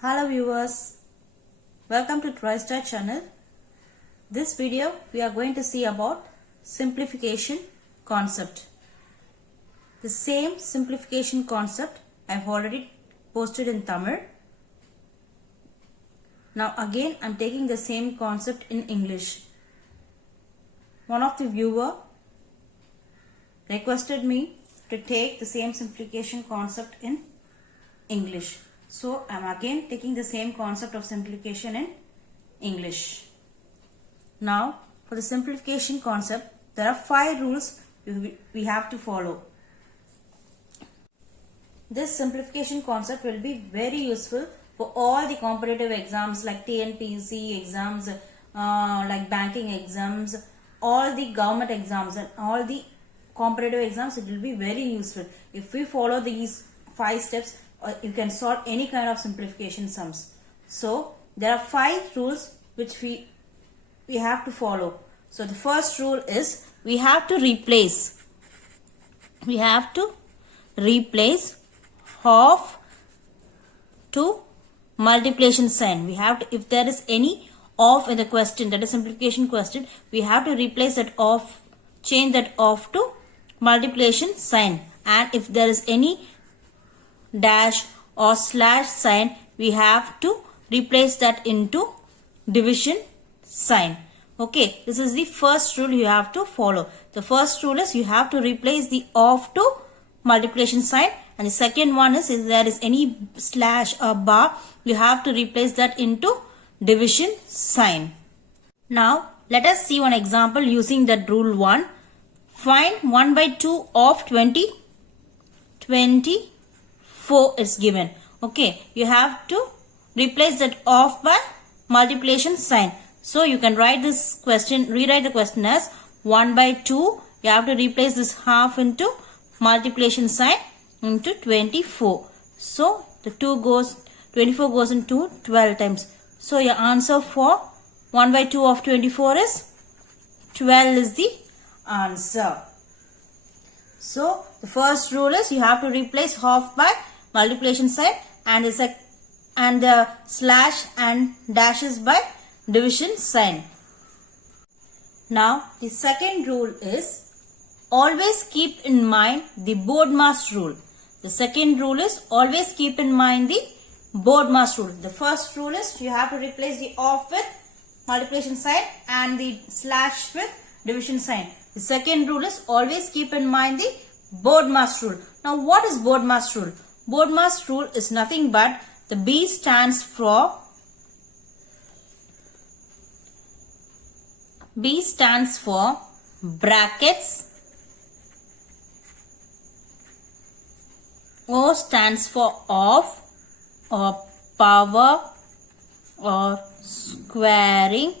Hello viewers, welcome to TriStar channel. This video we are going to see about simplification concept. The same simplification concept I have already posted in Tamil. Now again I am taking the same concept in English. One of the viewer requested me to take the same simplification concept in English. So I am again taking the same concept of simplification in English. Now for the simplification concept, there are 5 rules we have to follow. This simplification concept will be very useful for all the competitive exams like TNPSC exams, like banking exams, all the government exams and all the competitive exams. It will be very useful. If we follow these 5 steps, you can solve any kind of simplification sums. So there are 5 rules which we have to follow. So the first rule is we have to replace half to multiplication sign. We have to, if there is any off in the question, that is simplification question, we have to replace that off, change that off to multiplication sign. And if there is any dash or slash sign, we have to replace that into division sign. Okay, this is the first rule you have to follow. The first rule is you have to replace the off to multiplication sign, and the second one is if there is any slash or bar, you have to replace that into division sign. Now let us see one example using that rule 1. Find 1 by 2 of 24 is given. Okay, you have to replace that off by multiplication sign. So you can write this question, rewrite the question as 1 by 2. You have to replace this half into multiplication sign into 24. So the 24 goes into 12 times. So your answer for 1 by 2 of 24 is 12 is the answer. So the first rule is you have to replace half by multiplication sign and the slash and dashes by division sign. Now the second rule is always keep in mind the BODMAS rule. The second rule is always keep in mind the BODMAS rule. The first rule is you have to replace the off with multiplication sign and the slash with division sign. The second rule is always keep in mind the BODMAS rule. Now what is BODMAS rule? BODMAS rule is nothing but the B stands for brackets, O stands for off or power or squaring,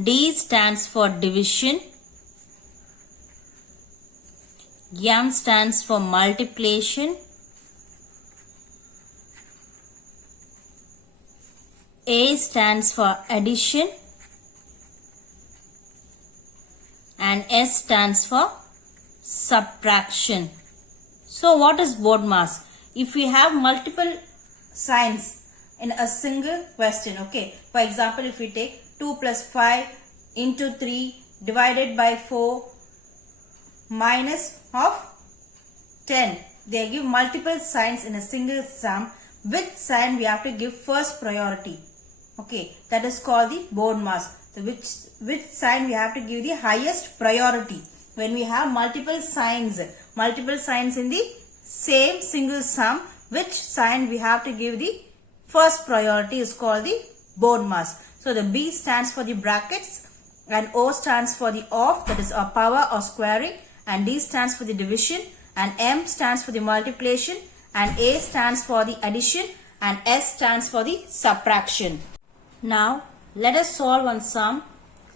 D stands for division, M stands for multiplication, A stands for addition, and S stands for subtraction. So what is BODMAS? If we have multiple signs in a single question, okay, for example, if we take 2 plus 5 into 3 divided by 4 minus of 10, they give multiple signs in a single sum. Which sign we have to give first priority? Okay, that is called the BODMAS. So which sign we have to give the highest priority? When we have multiple signs in the same single sum, which sign we have to give the first priority is called the BODMAS. So the B stands for the brackets, and O stands for the off, that is a power or squaring, and D stands for the division, and M stands for the multiplication, and A stands for the addition, and S stands for the subtraction. Now let us solve one sum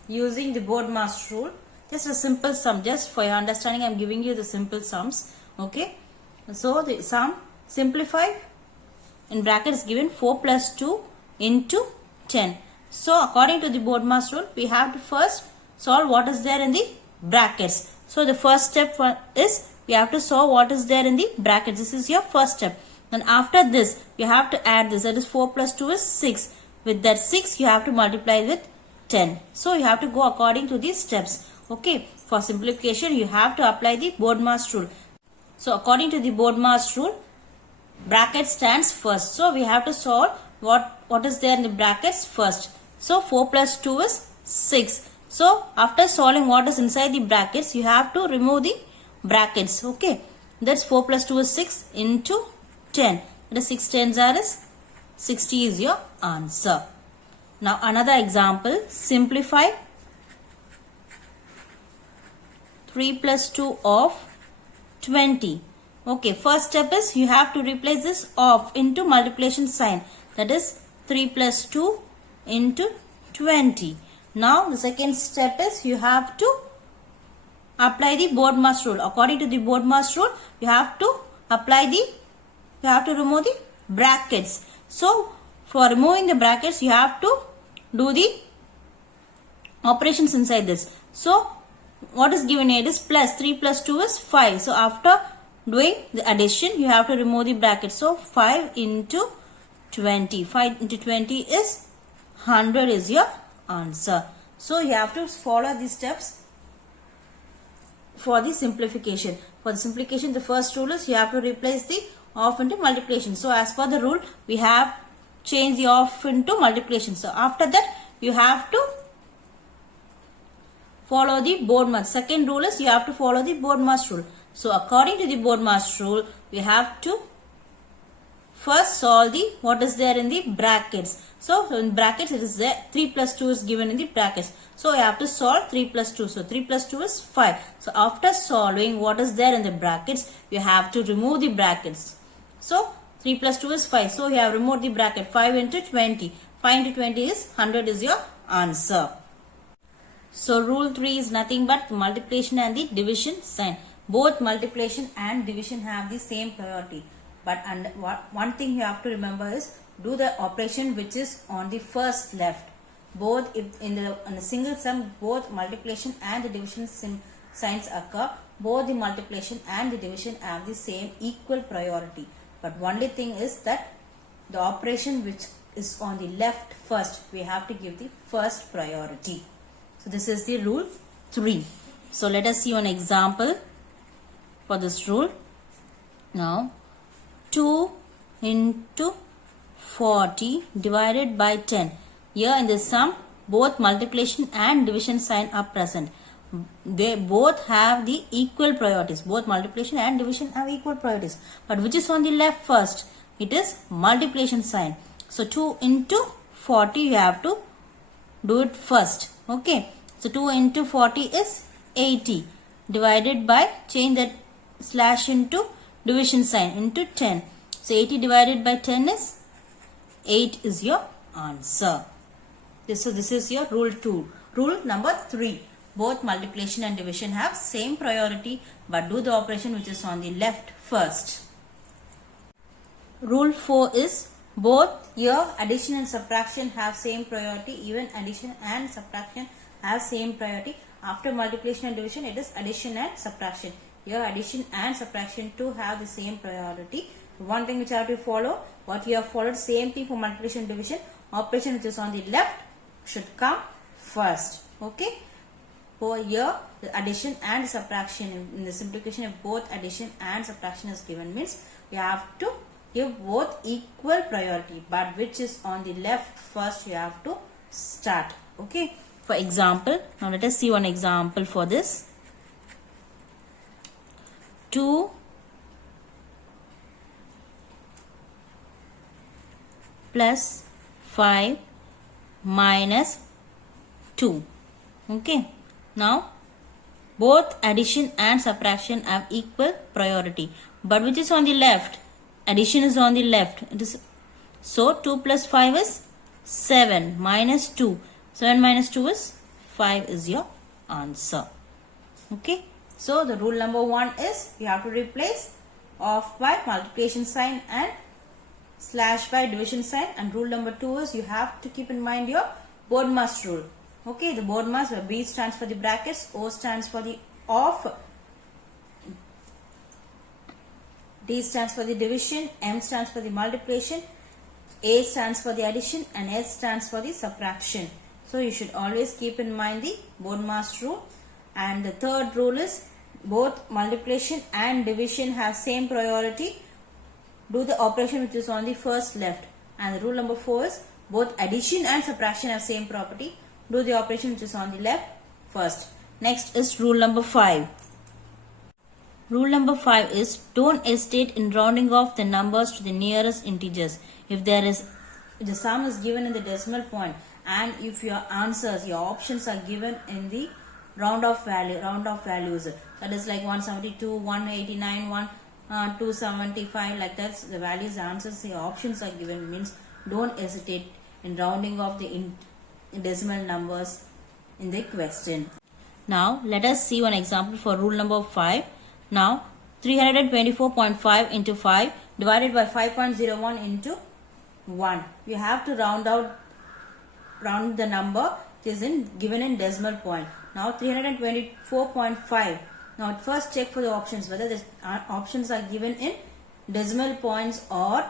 using the BODMAS rule. Just a simple sum, just for your understanding I am giving you the simple sums. Okay, so the sum simplify in brackets given 4 plus 2 into 10. So according to the BODMAS rule, we have to first solve what is there in the brackets. So the first step is we have to solve what is there in the brackets. This is your first step. Then after this, you have to add this. That is 4 plus 2 is 6. With that 6, you have to multiply with 10. So you have to go according to these steps. Okay. For simplification, you have to apply the BODMAS rule. So according to the BODMAS rule, bracket stands first. So we have to solve what is there in the brackets first. So 4 plus 2 is 6. So after solving what is inside the brackets, you have to remove the brackets. Okay. That's 4 plus 2 is 6 into 10. That is 6 tens are is 60 is your answer. Now another example. Simplify 3 plus 2 of 20. Okay, first step is you have to replace this of into multiplication sign. That is 3 plus 2 into 20. Now the second step is you have to apply the BODMAS rule. According to the BODMAS rule, you have to remove the brackets. So for removing the brackets, you have to do the operations inside this. So what is given here is plus 3 plus 2 is 5. So after doing the addition, you have to remove the bracket. So 5 into 20. 5 into 20 is 100 is your answer. So you have to follow these steps for the simplification. For the simplification, the first rule is you have to replace the of into multiplication. So as per the rule, we have changed the of into multiplication. So after that, you have to follow the BODMAS. Second rule is you have to follow the BODMAS rule. So according to the BODMAS rule, we have to first solve the what is there in the brackets. So in brackets it is there 3 plus 2 is given in the brackets. So you have to solve 3 plus 2. So 3 plus 2 is 5. So after solving what is there in the brackets, you have to remove the brackets. So 3 plus 2 is 5. So you have removed the bracket. 5 into 20. 5 into 20 is 100 is your answer. So rule 3 is nothing but the multiplication and the division sign. Both multiplication and division have the same priority. But one thing you have to remember is do the operation which is on the first left. Both if in a single sum, both multiplication and the division signs occur. Both the multiplication and the division have the same equal priority. But only thing is that the operation which is on the left first, we have to give the first priority. So this is the rule 3. So let us see an example for this rule. Now 2 into 40 divided by 10. Here in the sum, both multiplication and division sign are present. They both have the equal priorities. Both multiplication and division have equal priorities. But which is on the left first? It is multiplication sign. So 2 into 40 you have to do it first. Okay. So 2 into 40 is 80 divided by, change that slash into division sign into 10. So 80 divided by 10 is 8 is your answer. So this is your rule 2. Rule number 3. Both multiplication and division have same priority, but do the operation which is on the left first. Rule 4 is both here addition and subtraction have same priority. Even addition and subtraction have same priority. After multiplication and division, it is addition and subtraction. Here addition and subtraction too have the same priority. One thing which I have to follow, what you have followed, same thing for multiplication and division. Operation which is on the left should come first. Okay. For here the addition and subtraction, in the simplification, if both addition and subtraction is given, means we have to give both equal priority, but which is on the left first you have to start. Okay. For example, now let us see one example for this. 2 plus 5 minus 2. Okay. Now both addition and subtraction have equal priority, but which is on the left? Addition is on the left. It is, so 2 plus 5 is 7 minus 2. 7 minus 2 is 5 is your answer. Okay. So the rule number 1 is you have to replace of by multiplication sign and slash by division sign, and rule number 2 is you have to keep in mind your BODMAS rule. Okay, the BODMAS, where B stands for the brackets, O stands for the of, D stands for the division, M stands for the multiplication, A stands for the addition, and S stands for the subtraction. So you should always keep in mind the BODMAS rule. And the third rule is both multiplication and division have same priority. Do the operation which is on the first left. And the rule number 4 is both addition and subtraction have same property. Do the operation which is on the left first. Next is rule number 5. Rule number 5 is don't hesitate in rounding off the numbers to the nearest integers. If the sum is given in the decimal point and if your answers, your options are given in the round off values, that is like 172, 189, 275, like that, the values, the answers, the options are given, means don't hesitate in rounding off the decimal numbers in the question. Now let us see one example for rule number 5. Now 324.5 into 5 divided by 5.01 into 1. You have to round the number which is given in decimal point. Now 324.5. Now first check for the options whether the options are given in decimal points or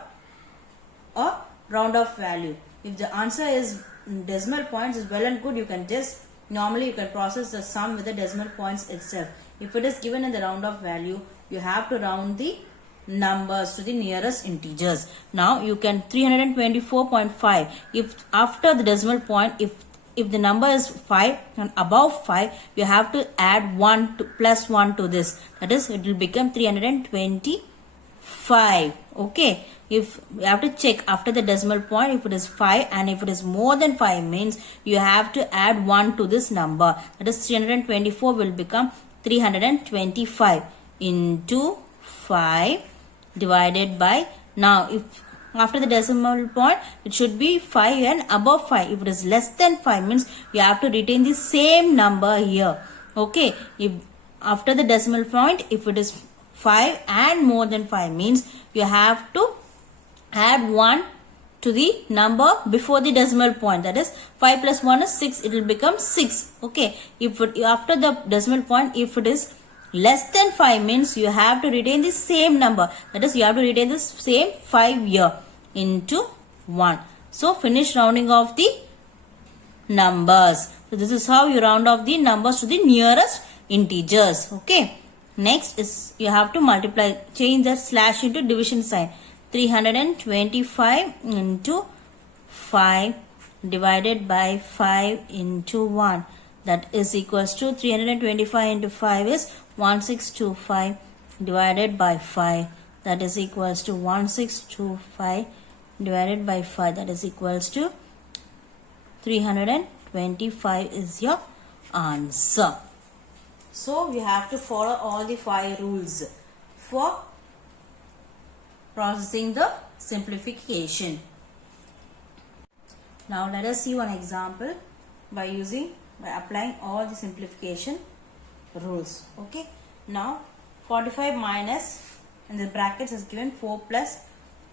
round off value. If the answer is decimal points, is well and good. You can just normally you can process the sum with the decimal points itself. If it is given in the round off value, you have to round the numbers to the nearest integers. Now you can 324.5. If after the decimal point, if the number is 5 and above 5, you have to add 1 to plus 1 to this. That is, it will become 325. Okay. If you have to check after the decimal point, if it is 5 and if it is more than 5 means you have to add 1 to this number. That is 324 will become 325 into 5 divided by, now if after the decimal point it should be 5 and above 5. If it is less than 5 means you have to retain the same number here. Okay. If after the decimal point, if it is 5 and more than 5 means you have to add 1 to the number before the decimal point. That is 5 plus 1 is 6. It will become 6. Okay. If after the decimal point, if it is less than 5 means you have to retain the same number. That is, you have to retain the same 5 here into 1. So finish rounding off the numbers. So this is how you round off the numbers to the nearest integers. Okay. Next is you have to multiply, change the slash into division sign. 325 into 5 divided by 5 into 1. That is equals to 325 into 5 is 1625 divided by 5. That is equals to 1625 divided by 5. That is equals to 325 is your answer. So we have to follow all the 5 rules for processing the simplification. Now let us see one example by applying all the simplification rules. Okay. Now 45 minus, in the brackets is given 4 plus,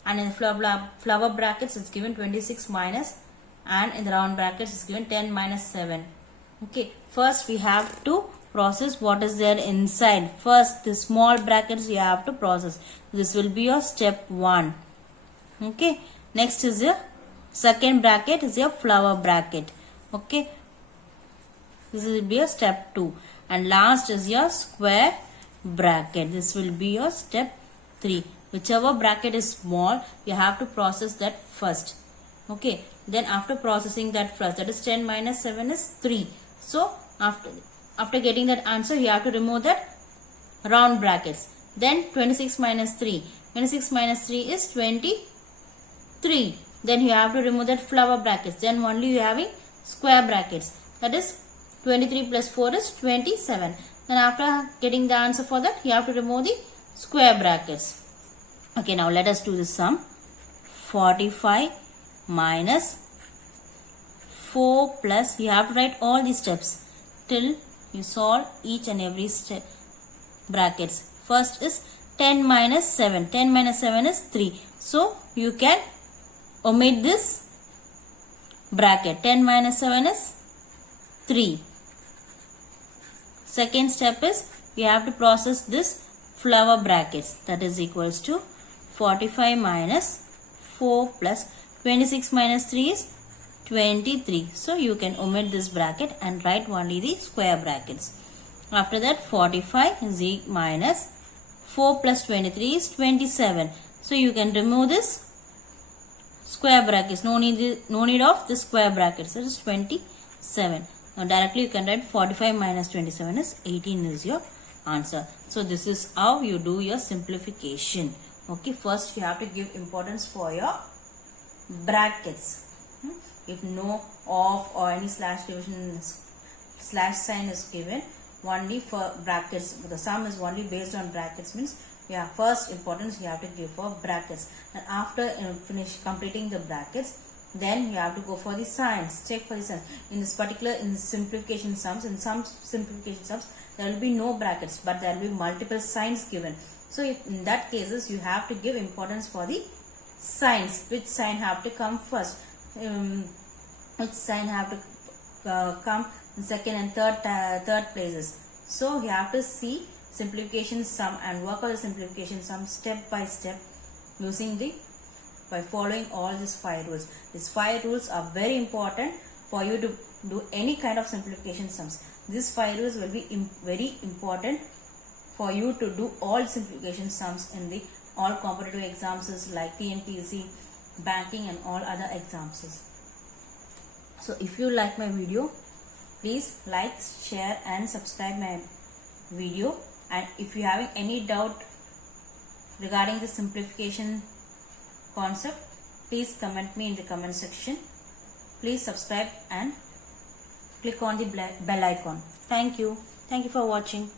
and in the flower brackets is given 26 minus, and in the round brackets is given 10 minus 7. Okay. First we have to process what is there inside. First the small brackets you have to process. This will be your step 1. Okay. Next is your second bracket is your flower bracket. Okay. This will be your step 2. And last is your square bracket. This will be your step 3. Whichever bracket is small, you have to process that first. Okay. Then after processing that first, that is 10 minus 7 is 3. So after getting that answer, you have to remove that round brackets. Then 26 minus 3. 26 minus 3 is 23. Then you have to remove that flower brackets. Then only you are having square brackets. That is 23 plus 4 is 27. Then after getting the answer for that, you have to remove the square brackets. Okay, now let us do the sum. 45 minus 4 plus, you have to write all the steps till you solve each and every step brackets. First is 10 minus 7. 10 minus 7 is 3. So you can omit this bracket. 10 minus 7 is 3. Second step is we have to process this flower brackets, that is equals to 45 minus 4 plus 26 minus 3 is 23. So you can omit this bracket and write only the square brackets. After that 45 is minus 4 plus 23 is 27. So you can remove this square brackets. No need of the square brackets. It is 27. Now directly you can write 45 minus 27 is 18 is your answer. So this is how you do your simplification. Okay, first you have to give importance for your brackets. If no of or any slash division slash sign is given, only for brackets, the sum is only based on brackets, means yeah, first importance you have to give for brackets, and after finish completing the brackets, then you have to go for the signs. Check for the signs. In this particular, in simplification sums, in some simplification sums, there will be no brackets, but there will be multiple signs given. So in that cases, you have to give importance for the signs. Which sign have to come first? Which sign have to come in second and third places? So you have to see simplification sum and work on the simplification sum step by step using by following all these 5 rules. These 5 rules are very important for you to do any kind of simplification sums. These 5 rules will be very important for you to do all simplification sums in the all competitive exams like TNPSC, banking and all other exams. So if you like my video, please like, share and subscribe my video. And if you are having any doubt regarding the simplification concept, please comment me in the comment section. Please subscribe and click on the bell icon. Thank you. Thank you for watching.